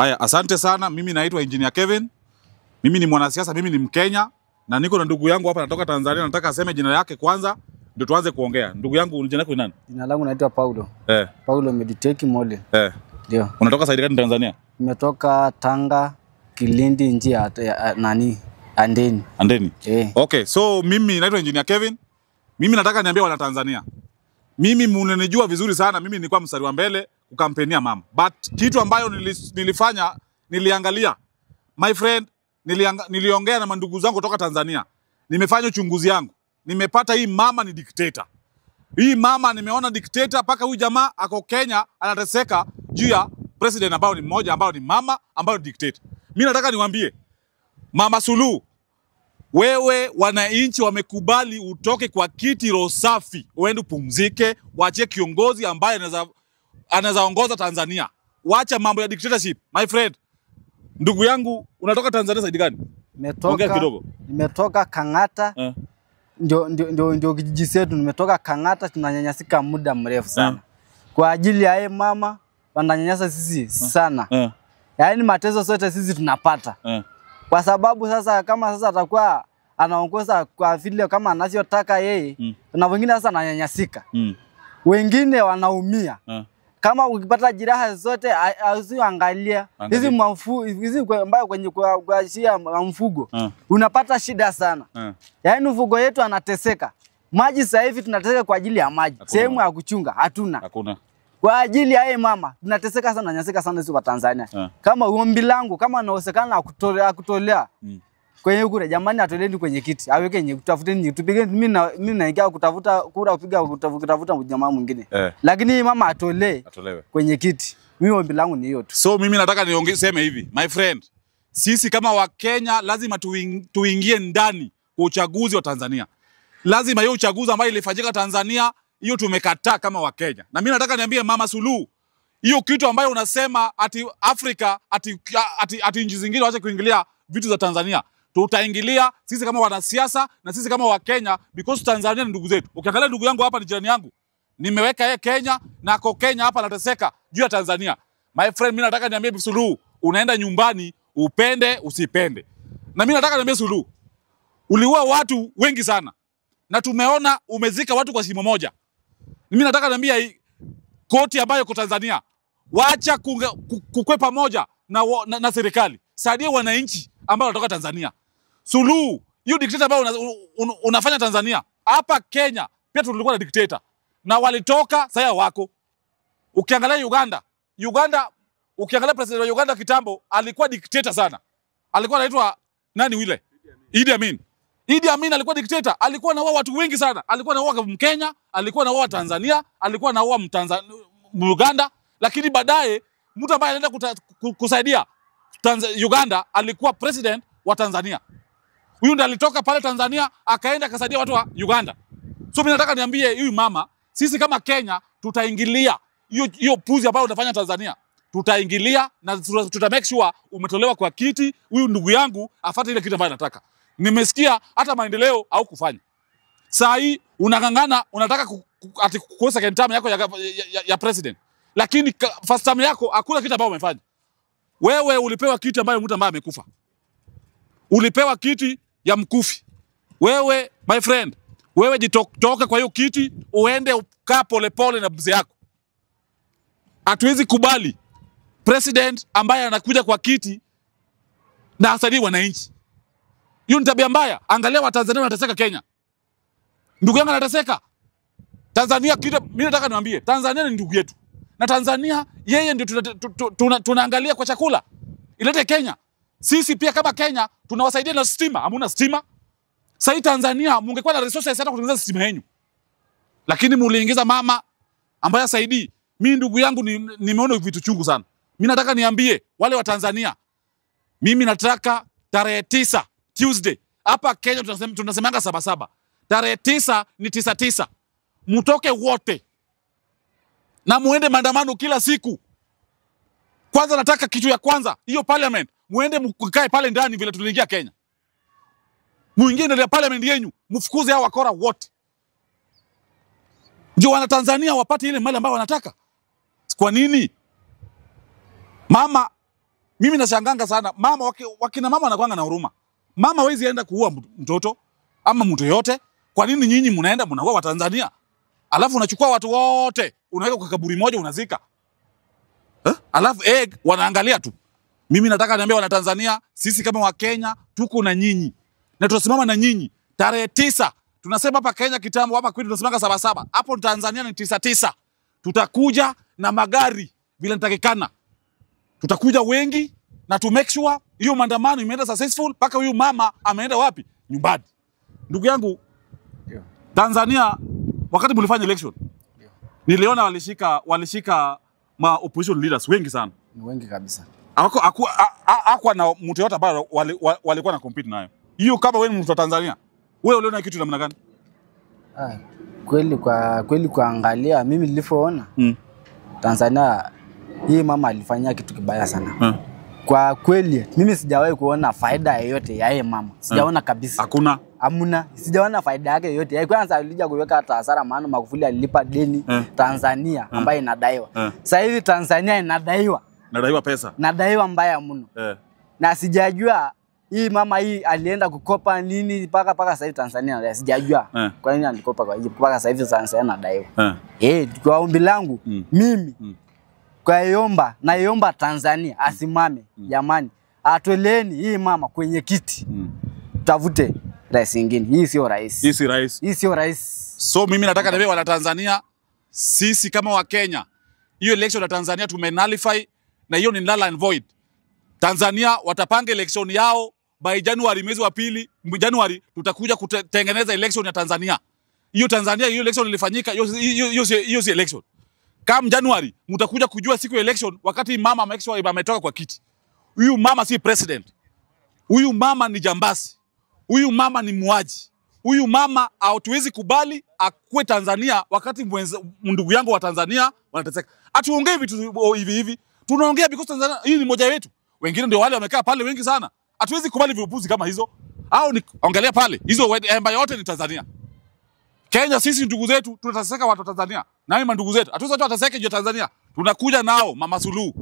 Haya, asante sana. Mimi naitwa Engineer Kevin. Mimi ni mwanasiasa, mimi ni Mkenya na niko na ndugu yangu hapa anatoka Tanzania. Nataka aseme jina lake kwanza ndio tuanze kuongea. Ndugu yangu, jina lako ni nani? Jina langu naitwa Paulo. Paulo Mediteki Mole. Ndio. Unatoka side gani Tanzania? Nimetoka Tanga, Kilindi, njia nani? Andeni. Andeni. Okay, so mimi naitwa Engineer Kevin. Mimi nataka niambie wana Tanzania. Mimi mnanijua vizuri sana, mimi nilikuwa mstari wa mbele kukampenia mama. But kitu ambayo nilifanya, niliangalia. My friend, niliongea na mandugu zangu kutoka Tanzania. Nimefanya uchunguzi yangu. Nimepata hii mama ni dictator. Hii mama nimeona dictator paka huyu jamaa ako Kenya anateseka juu ya president ambao ni mmoja ambao ni mama ambao ni dictator. Mimi nataka niwaambie Mama Suluhu, wewe wananchi wamekubali utoke kwa kiti roho safi, uende pumzike, waachie kiongozi ambaye anaweza ongoza Tanzania. Waacha mambo ya dictatorship. My friend, ndugu yangu, unatoka Tanzania side gani? Nimetoka Kang'ata. Ndio kijiji chetu. Nimetoka Kang'ata, tunanyanyasika muda mrefu sana. Kwa ajili ya yeye mama wananyanyasa sisi sana. Yaani mateso sote sisi tunapata. Kwa sababu sasa kama sasa atakuwa anaongoza kwa vile kama anavyotaka yeye, na wengine sasa ananyanyasika. Wengine wanaumia. Kama ukipata jiraha zote usiangalia hizi ambayo kwenye kwa shia mfugo unapata shida sana. Yaani mfugo yetu anateseka. Maji sasa hivi tunateseka kwa ajili ya maji. Sehemu ya kuchunga hatuna. Kwa ajili ya yeye mama tunateseka sana, nyanyasika sana sisi wa Tanzania. Kama ombi langu kama inawezekana kutolea kwenye kura, jamani atoleni kwenye kiti. Aweke yenye kutafuteni tupige, mimi naingia kutafuta kura kupiga kutafuta jamaa mwingine. Lakini mama atolewe kwenye kiti. Mimi ombi langu ni hiyo tu. So mimi nataka niongeze hivi, my friend. Sisi kama wa Kenya lazima tuingie ndani kwa uchaguzi wa Tanzania. Lazima hiyo uchaguzi ambao ilifanyika Tanzania, hiyo tumekataa kama wa Kenya. Na mimi nataka niambie Mama Suluhu, hiyo kitu ambayo unasema ati Afrika ati nchi zingine waache kuingilia vitu za Tanzania. Tutaingilia sisi kama wanasiasa na sisi kama wa Kenya, because Tanzania ni ndugu zetu. Ukiangalia ndugu yangu hapa ni jirani yangu. Nimeweka yeye Kenya na ako Kenya hapa anateseka juu ya Tanzania. My friend, mimi nataka niambie Suluhu, unaenda nyumbani upende usipende. Na mimi nataka niambie Suluhu, uliua watu wengi sana. Na tumeona umezika watu kwa shimo moja. Mimi nataka niambia koti ambayo kwa Tanzania, waacha kukwepa moja na serikali. Saidia wananchi ambao wanatoka Tanzania. Suluhu, hiyo dictator ambao unafanya Tanzania. Hapa Kenya pia tulikuwa na dictator. Na walitoka sasa wako. Ukiangalia Uganda, ukiangalia president wa Uganda kitambo alikuwa dictator sana. Alikuwa anaitwa nani yule? Idi Amin. Idi Amin alikuwa dictator, alikuwa anaua watu wengi sana. Alikuwa anaua Mkenya, alikuwa anaua Tanzania, alikuwa anaua Uganda, lakini baadaye mtu ambaye anaenda kusaidia Uganda alikuwa president wa Tanzania. Huyu ndiye alitoka pale Tanzania akaenda akasaidia watu wa Uganda. So mimi nataka niambie huyu mama, sisi kama Kenya tutaingilia hiyo puzi ambayo unafanya Tanzania. Tutaingilia na tuta make sure umetolewa kwa kiti, huyu ndugu yangu afuate ile kitu ambayo anataka. Nimesikia hata maendeleo au kufanya. Saa hii unangangana unataka kukosa second term yako ya president. Lakini first term yako hakuna kitu ambacho umefanya. Wewe ulipewa kiti ambayo mtu ambaye amekufa. Ulipewa kiti ya mkufi. Wewe my friend, wewe jitoke kwa hiyo kiti uende ukaa polepole na mzee yako. Hatuwezi kubali president ambaye anakuja kwa kiti na asaidie wananchi. Hiyo ni tabia mbaya. Angalia Watanzania wanateseka Kenya. Ndugu yangu anateseka. Tanzania mimi nataka niwaambie, Tanzania ni ndugu yetu. Na Tanzania yeye ndio tunaangalia kwa chakula. Ilete Kenya. Sisi pia kama Kenya tunawasaidia na stima. Hamuna stima. Sasa Tanzania mungekuwa na resources hata kutengeneza stima yenu. Lakini muliingiza mama ambaye asaidii. Mimi ndugu yangu nimeona vitu chungu sana. Mimi nataka niambie wale wa Tanzania. Mimi nataka tarehe 9 Tuesday. Hapa Kenya tunasemanga 7-7. Tarehe 9 ni 9-9. Mtoke wote. Na muende maandamano kila siku. Kwanza nataka kitu ya kwanza, hiyo parliament, muende mkae pale ndani vile tuliingia Kenya. Muingie ndani ya parliament yenu, mfukuze hao wakora wote. Ndio wana Tanzania wapate ile mali ambayo wanataka. Kwa nini? Mama Mimi nashanganga sana mama wakina mama wanakuanga na huruma. Mama hawezi enda kuua mtoto ama mtu yote. Kwa nini nyinyi mnaenda mnaua wa Tanzania? Alafu unachukua watu wote unaweka kwa kaburi moja unazika. Alafu wanaangalia tu. Mimi nataka niambie wana Tanzania, sisi kama wa Kenya tuko na nyinyi. Na tutasimama na nyinyi. Tarehe 9 tunasema hapa Kenya kitambo, hapa kwetu tunasemanga 7-7. Hapo Tanzania ni 9-9. Tutakuja na magari bila nitakikana. Tutakuja wengi na to make sure hiyo maandamano imeenda successful mpaka huyu mama ameenda wapi? Nyumbani. Ndugu yangu, Tanzania wakati mlifanya election, niliona walishika ma opposition leaders wengi sana. Ni wengi kabisa. Hakuwa na mtu yote ambaye walikuwa na compete nayo. Hiyo kama wewe ni mtu wa Tanzania, wewe uliona kitu namna gani? Kweli kuangalia mimi nilivyoona Tanzania hii mama alifanyia kitu kibaya sana. Kwa kweli mimi sijawahi kuona faida yoyote ya yeye mama. Sijaona kabisa. Hamna. Sijaona faida yake yoyote. Yeye kwanza alija kuweka hata hasara, maana Magufuli alilipa deni Tanzania ambayo inadaiwa. Sasa hivi Tanzania inadaiwa. Nadaiwa pesa. Nadaiwa mbaya mno. Na sijajua hii mama hii alienda kukopa nini mpaka sasa hivi Tanzania sijajua. Kwa nini alikopa kwa hiyo mpaka sasa hivi Tanzania nadaiwa. Kwa ombi langu mimi naiomba Tanzania asimame jamani, atoleeni hii mama kwenye kiti. Tafute rais mwingine. Hii sio rais. Hii sio rais. So mimi nataka niwe wana Tanzania, sisi kama wa Kenya, hiyo election ya Tanzania tumenullify na hiyo ni null and void. Tanzania watapanga election yao by January, mwezi wa pili, January tutakuja kutengeneza election ya Tanzania. Hiyo Tanzania, hiyo election ilifanyika, hiyo si election. Kama January mtakuja kujua siku ya election wakati mama make sure ametoka kwa kiti. Huyu mama si president. Huyu mama ni jambasi. Huyu mama ni muaji. Huyu mama hatuwezi kubali akue Tanzania wakati ndugu yangu wa Tanzania wanateseka. Atuongee vitu hivi. Tunaongea because Tanzania hii ni moja wetu. Wengine ndio wale wamekaa pale wengi sana. Hatuwezi kubali vipuzi kama hizo. Au ni ongelea pale. Hizo emba yote ni Tanzania. Kenya sisi ndugu zetu tunateseka watu wa Tanzania. Na mimi ndugu zetu. Hatuwezi watu wateseke juu Tanzania. Tunakuja nao Mama Suluhu.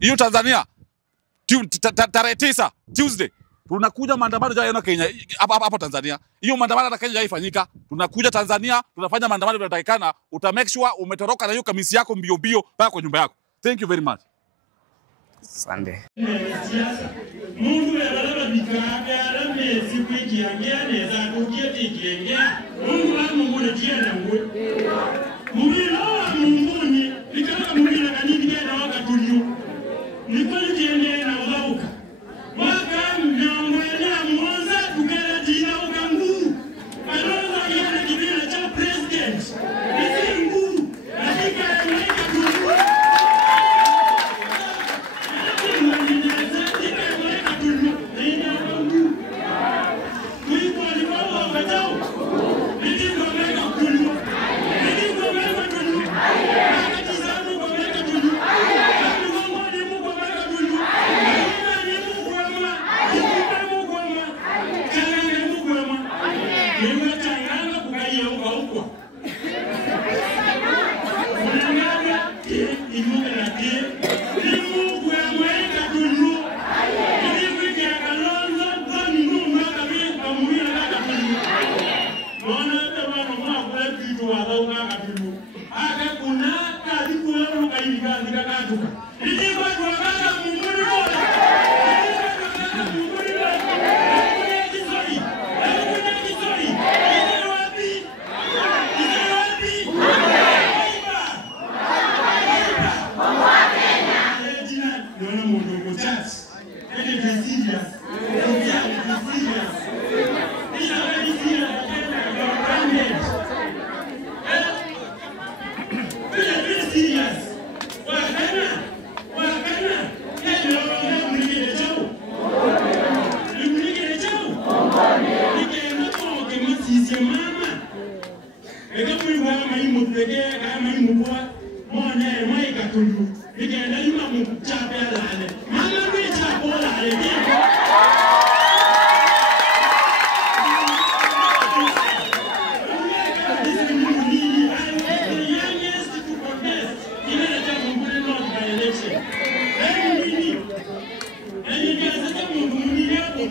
Hiyo Tanzania tarehe 9 Tuesday. Tunakuja maandamano ya Kenya hapa Tanzania. Hiyo maandamano ya Kenya haifanyika. Tunakuja Tanzania, tunafanya maandamano tunatakikana. Uta make sure umetoroka na hiyo kamisi yako mbio mpaka kwa nyumba yako. Thank you very much. Sunday. Mungu analala mikaaga alame siku ikiangia neza kukieti kiengea. Mungu Mungu tiana ngwe. Mubira Munguni nikana mubira kanini genda wakatulio. Nikoli tiende na ulauka. Mwaka mnyangwena mwanza tukela jina ukangu. Anoza yana kibila cha president. Isi nguru. Katika ya mweka tulio.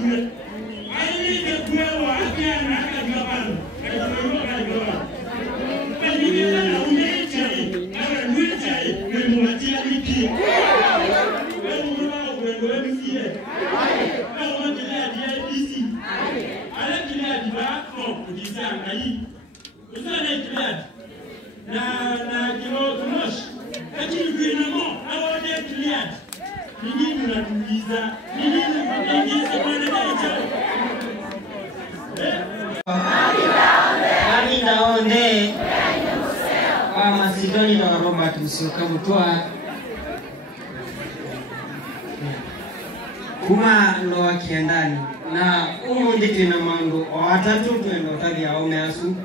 kule. Aile kwa wake anaka jabano. Kajua kajua. Pengine na umecha hii. Kama nuecha hii. Mwatia wiki. Wewe wewe msie. Kama mwendelea DIDC. Ala kile adivako kujisanga hii. Usana kile na kilo kumosh. Lakini vile mo awade kile. Nini mnatuliza? Nini mnaingiza bwana chao? Kami naonde kwa Masidoni na Roma tusioka mtoa kuma ndo wakiendani na umundi tena mango watatu twendo tabia omeasu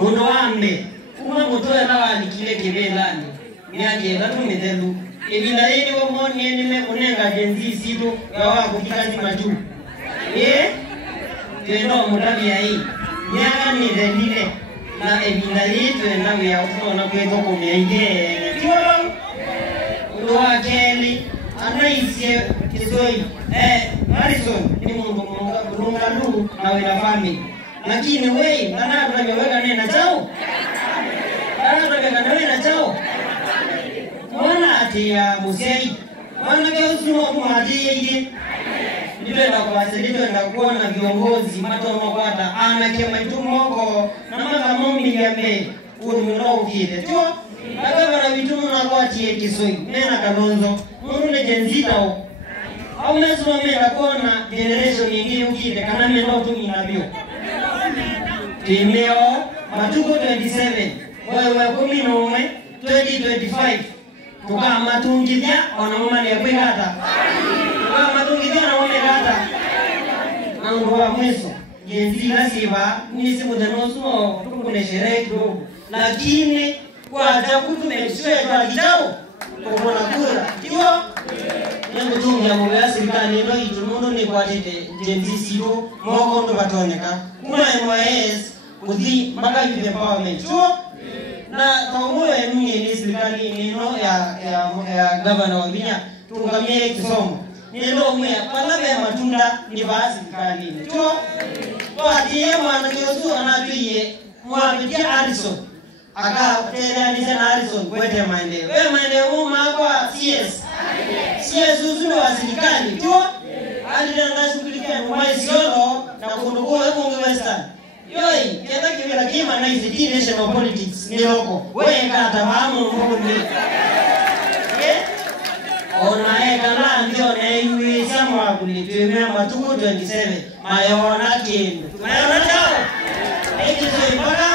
mundo ambe kuma mutoe lawa nikile kibelani niaje tatu medelu ibinda yini womoni nime kunenga jenzi situ yawa kukikazi maju twendo mutabia hii nyaka ni delile na ebinda yetu endawe ya uto na kweto kumyaige kiwalo ndo wakeli anaisi kisoi Harrison ni mungu munga ndu na wena family lakini wewe nana tunaweka nena chao nana chao mwana ati ya musei mwana keusu wa mati yeye ndio kwa sababu ndio kuona viongozi matono kwata anakema itumoko na mama mombi yambe uno ukite tu akaba na vitu na kwati kisoi nena kanonzo murule jenzita au lazima mera kona generation nyingine ukite kana mimi ndo tuminavyo timeo matuko 27 wewe 11 2025 tuka matungithia ona mama ni kwigata tuka matungithia na mama gata na ndo wa mweso yenzi nasiba ni simu de noso tukune sherehe kidogo lakini kwa ajabu tumeshwe kwa kijao kwa kura hiyo nyango tungi ya mwaya serikali ndo itumuno ni kwa tete jenzi siro moko ndo batoneka kuma MYS kuthi mpaka youth empowerment so na kaumuyo ya nunye ni serikali nino ya governor wa Vinya tungamie kisomo nilo umea palabe ya matunda ni baa serikali so kwa tiye mwana kiosu anatuye mwapitia Harrison aka tena nisa na Harrison kwete maendeleo wewe maendeleo kwa CS uzuno wa serikali tu alida ndashughulikia mwai siolo na kunduko mungu western yoi kenda kivila kima na hizi national politics ni loko wewe kata mamu mungu ni ona kana ndio na hivi samwa kulitumia matuko 27 mayona kindu mayona chao eti mpaka